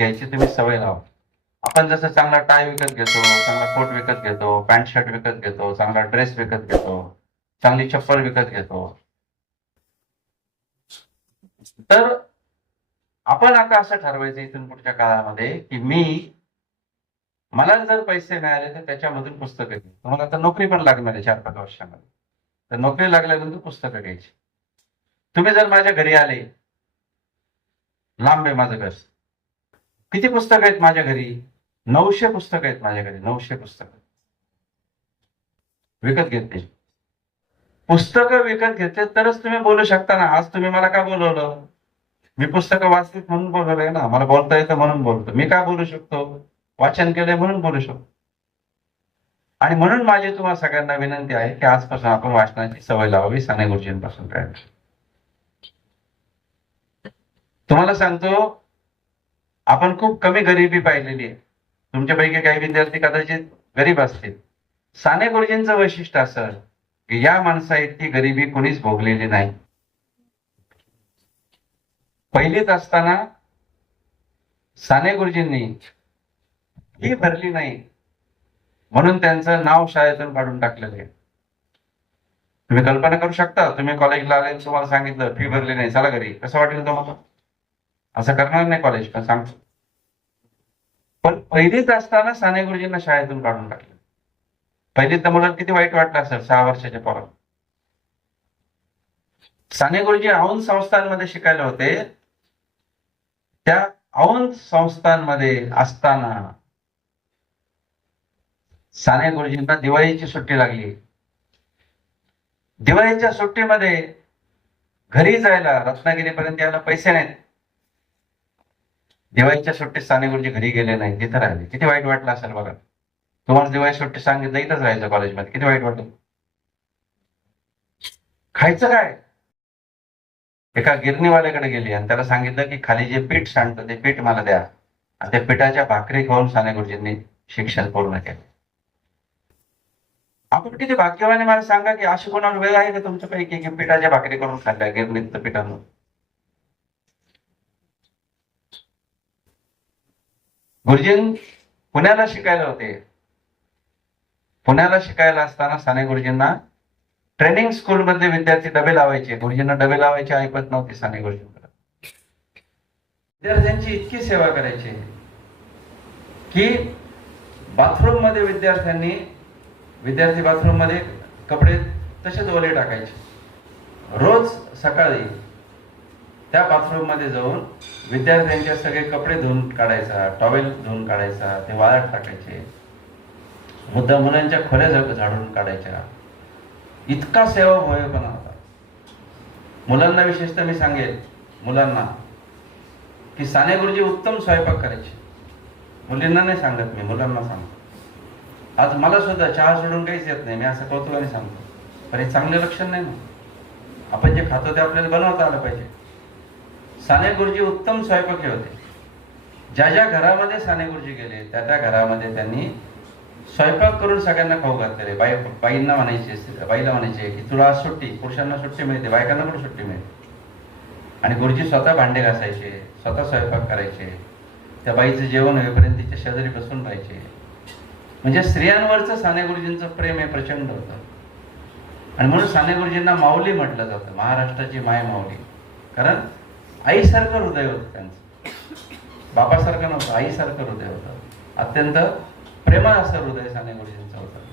घ्यायची तुम्ही सवय लावा. आपण जसं चांगला टाय विकत घेतो चांगला कोट विकत घेतो पॅन्ट शर्ट विकत घेतो चांगला ड्रेस विकत घेतो चांगली चप्पल विकत घेतो. तर आपण आता असं ठरवायचं इथून पुढच्या काळामध्ये की मी मला जर पैसे मिळाले तर त्याच्यामधून पुस्तकं घ्यायची तुम्हाला आता नोकरी पण लागणार आहे चार पाच वर्षामध्ये. तर नोकरी लागल्यानंतर पुस्तकं घ्यायची. तुम्ही जर माझ्या घरी आले लांब आहे माझं घर. किती पुस्तकं आहेत माझ्या घरी? नऊशे पुस्तकं आहेत माझ्या घरी नऊशे पुस्तक. विकत घेतली. पुस्तकं विकत घेतले तरच तुम्ही बोलू शकता ना. आज तुम्ही मला का बोलवलं? मी पुस्तकं वाचलीत म्हणून बोलवलंय ना. मला बोलता येतं म्हणून बोलतो. मी का बोलू शकतो? वाचन केलंय म्हणून बोलू शकतो. आणि म्हणून माझी तुम्हाला सगळ्यांना विनंती आहे की आजपासून आपण वाचनाची सवय लावावी साने गुरुजींपासून प्रेरणा तुम्हाला सांगतो आपण खूप कमी गरिबी पाहिलेली आहे. तुमच्यापैकी काही विद्यार्थी कदाचित गरीब असतील. साने गुरुजींचं वैशिष्ट्य असं की या माणसा इतकी गरिबी कोणीच भोगलेली नाही. पहिलीत असताना साने गुरुजींनी फी भरली नाही. म्हणून त्यांचं नाव शाळेतून काढून टाकलेलं आहे. तुम्ही कल्पना करू शकता? तुम्ही कॉलेजला आले तुम्हाला सांगितलं फी भरली नाही. चला घरी. कसं वाटेल तुम्हाला? असं करणार नाही कॉलेज पण सांगतो पण पहिलीच असताना साने गुरुजींना शाळेतून काढून टाकलं. पहिलीच तर मुलांना किती वाईट वाटलं असेल सहा वर्षाच्या पोरात साने गुरुजी औंध संस्थांमध्ये शिकायला होते. त्या औंध संस्थांमध्ये असताना साने गुरुजींना दिवाळीची सुट्टी लागली. दिवाळीच्या सुट्टीमध्ये घरी जायला रत्नागिरीपर्यंत यायला पैसे नाहीत. दिवाळीच्या सुट्टीत साने गुरुजी घरी गेले नाही तिथं राहिले. किती वाईट वाटलं असेल बघा. तुम्हाला दिवाळी सुट्टी सांगितलं इथंच राहायचं कॉलेजमध्ये. किती वाईट वाटलं. खायचं काय? एका गिरणीवाल्याकडे गेली आणि त्याला सांगितलं की खाली जे पीठ सांडतं ते पीठ मला द्या. आणि त्या पिठाच्या भाकरी खाऊन साने गुरुजींनी शिक्षण पूर्ण केलं. आपण किती भाग्यवाने मला सांगा की अशी कोणावर वेळ आहे का तुमच्यापैकी की पिठाच्या भाकरी करून खाल्ल्या गिरणीत पिठानं गुरुजीं पुण्याला शिकायला होते. पुण्याला शिकायला असताना साने गुरुजींना ट्रेनिंग स्कूल मध्ये विद्यार्थी डबे लावायचे. गुरुजींना डबे लावायचे ऐकत नव्हते साने गुरुजींकडे. विद्यार्थ्यांची इतकी सेवा करायची की बाथरूममध्ये विद्यार्थ्यांनी विद्यार्थी बाथरूममध्ये कपडे तसेच ओले टाकायचे. रोज सकाळी त्या बाथरूममध्ये जाऊन विद्यार्थ्यांचे सगळे कपडे धुवून काढायचा टॉवेल धुवून काढायचा ते वाळत टाकायचे. मुद्दा मुलांच्या खोल्या झा- झाडून काढायच्या. इतका सेवा सेवाभावीपणा होता. मुलांना विशेषतः मी सांगेल मुलांना की साने गुरुजी उत्तम स्वयंपाक करायचे. मुलींना नाही सांगत मी मुलांना सांगतो. आज मला सुद्धा चहा सोडून काहीच येत नाही मी असं कौतुकाने सांगतो. पण हे चांगलं लक्षण नाही ना. आपण जे खातो ते आपल्याला बनवता आलं पाहिजे. साने गुरुजी उत्तम स्वयंपाकी होते. ज्या ज्या घरामध्ये साने गुरुजी गेले त्या त्या घरामध्ये त्यांनी स्वयंपाक करून सगळ्यांना खाऊ घातलेले. बाई बाईंना म्हणायचे बाईला म्हणायचे की तुला सुट्टी पुरुषांना सुट्टी मिळते बायकांना पण सुट्टी मिळते. आणि गुरुजी स्वतः भांडे घासायचे स्वतः स्वयंपाक करायचे. त्या बाईचं जेवण होईपर्यंत तिच्या शेजारी बसून राहायचे. म्हणजे स्त्रियांवरचं साने गुरुजींचं प्रेम हे प्रचंड होतं. आणि म्हणून साने गुरुजींना माऊली म्हटलं जातं महाराष्ट्राची माय माऊली. कारण आईसारखं हृदय होतं त्यांचं. बापासारखं नव्हतं आईसारखं हृदय होतं. अत्यंत प्रेमळ असं हृदय साने गुरुजींचं होतं.